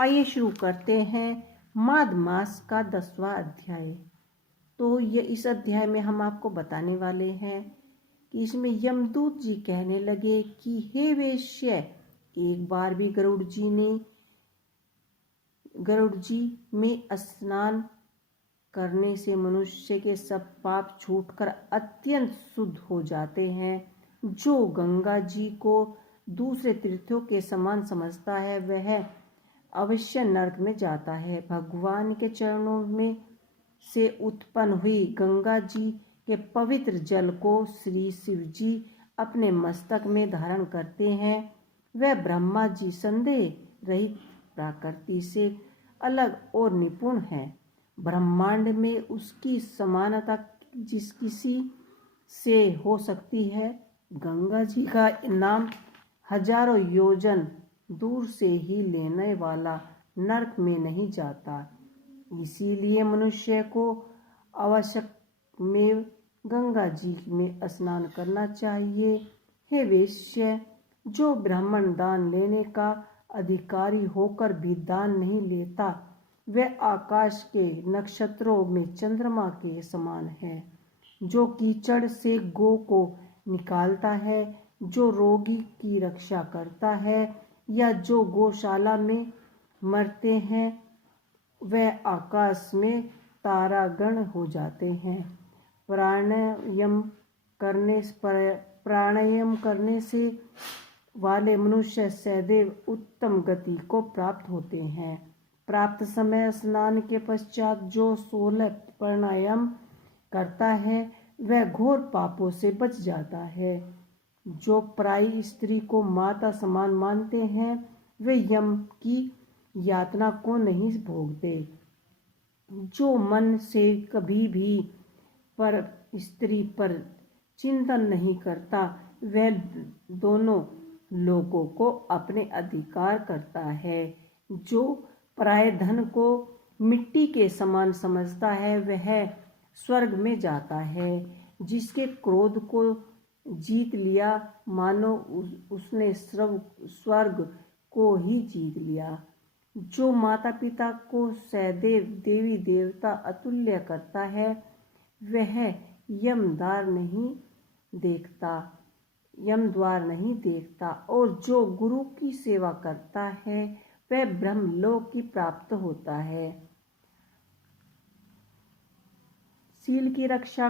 आइए शुरू करते हैं माघ मास का 10वां अध्याय। तो ये इस अध्याय में हम आपको बताने वाले हैं कि इसमें यमदूत जी कहने लगे कि हे वेश्य, एक बार भी गरुड़ जी में स्नान करने से मनुष्य के सब पाप छूटकर अत्यंत शुद्ध हो जाते हैं। जो गंगा जी को दूसरे तीर्थों के समान समझता है वह अवश्य नरक में जाता है। भगवान के चरणों में से उत्पन्न हुई गंगा जी के पवित्र जल को श्री शिव जी अपने मस्तक में धारण करते हैं। वह ब्रह्मा जी संदेह रहित प्रकृति से अलग और निपुण है। ब्रह्मांड में उसकी समानता जिस किसी से हो सकती है। गंगा जी का नाम हजारों योजन दूर से ही लेने वाला नरक में नहीं जाता। इसीलिए मनुष्य को आवश्यक में गंगा जी में स्नान करना चाहिए। हे वेश्य, जो ब्राह्मण दान लेने का अधिकारी होकर भी दान नहीं लेता वह आकाश के नक्षत्रों में चंद्रमा के समान है। जो कीचड़ से गौ को निकालता है, जो रोगी की रक्षा करता है या जो गौशाला में मरते हैं वह आकाश में तारागण हो जाते हैं। प्राणायाम करने से वाले मनुष्य सदैव उत्तम गति को प्राप्त होते हैं। प्राप्त समय स्नान के पश्चात जो 16 प्राणायाम करता है वह घोर पापों से बच जाता है। जो पराई स्त्री को माता समान मानते हैं वे यम की यातना को नहीं भोगते। जो मन से कभी भी पर स्त्री पर चिंतन नहीं करता वह दोनों लोगों को अपने अधिकार करता है। जो पराये धन को मिट्टी के समान समझता है वह स्वर्ग में जाता है। जिसके क्रोध को जीत लिया मानो उसने स्वर्ग को ही जीत लिया। जो माता पिता को सदैव देवी देवता अतुल्य करता है वह यमद्वार नहीं देखता और जो गुरु की सेवा करता है वह ब्रह्मलोक की प्राप्त होता है। शील की रक्षा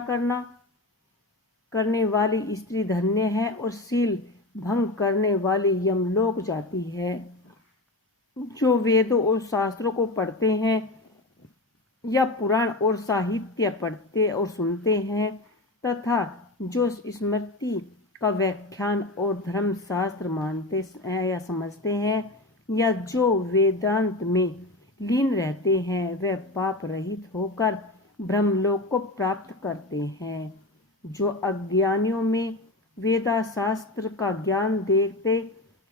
करने वाली स्त्री धन्य है और शील भंग करने वाली यमलोक जाती है। जो वेदों और शास्त्रों को पढ़ते हैं या पुराण और साहित्य पढ़ते और सुनते हैं तथा जो स्मृति का व्याख्यान और धर्मशास्त्र मानते हैं या समझते हैं या जो वेदांत में लीन रहते हैं वह पाप रहित होकर ब्रह्मलोक को प्राप्त करते हैं। जो अज्ञानियों में वेदा शास्त्र का ज्ञान देते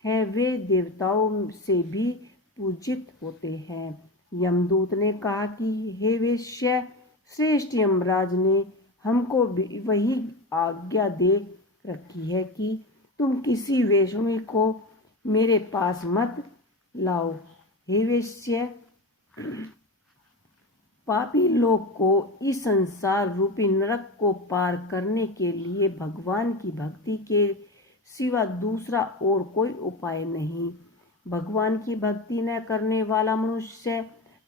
हैं वे देवताओं से भी पूजित होते हैं। यमदूत ने कहा कि हे वेश्य, श्रेष्ठ यमराज ने हमको वही आज्ञा दे रखी है कि तुम किसी वेश्मनी को मेरे पास मत लाओ। हे वेश्य, पापी लोग को इस संसार रूपी नरक को पार करने के लिए भगवान की भक्ति के सिवा दूसरा और कोई उपाय नहीं। भगवान की भक्ति न करने वाला मनुष्य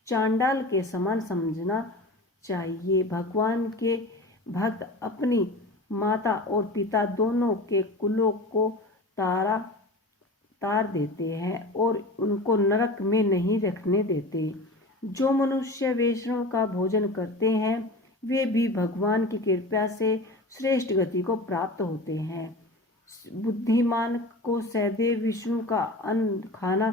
चांडाल के समान समझना चाहिए। भगवान के भक्त अपनी माता और पिता दोनों के कुलों को तार देते हैं और उनको नरक में नहीं रखने देते। जो मनुष्य वैष्णव का भोजन करते हैं वे भी भगवान की कृपा से श्रेष्ठ गति को प्राप्त होते हैं। बुद्धिमान को सदैव विष्णु का अन्न खाना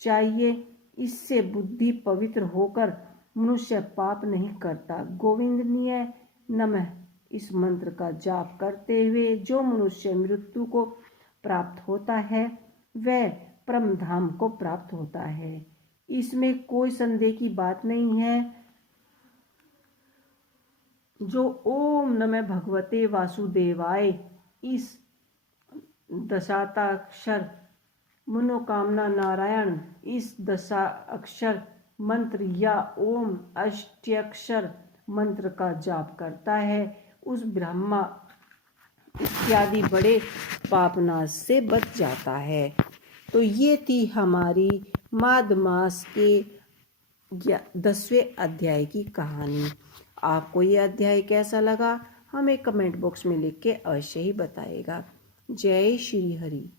चाहिए। इससे बुद्धि पवित्र होकर मनुष्य पाप नहीं करता। गोविंदनीय नमः इस मंत्र का जाप करते हुए जो मनुष्य मृत्यु को प्राप्त होता है वह परम धाम को प्राप्त होता है। इसमें कोई संदेह की बात नहीं है। जो ओम नमः भगवते वासुदेवाय इस दशाताक्षर मनोकामना नारायण इस 10 अक्षर मंत्र या ओम अष्टक्षर मंत्र का जाप करता है, उस ब्रह्मा इत्यादि बड़े पापनाश से बच जाता है। तो ये थी हमारी माघ मास के 10वें अध्याय की कहानी। आपको ये अध्याय कैसा लगा हमें कमेंट बॉक्स में लिख के अवश्य ही बताइएगा। जय श्री हरि।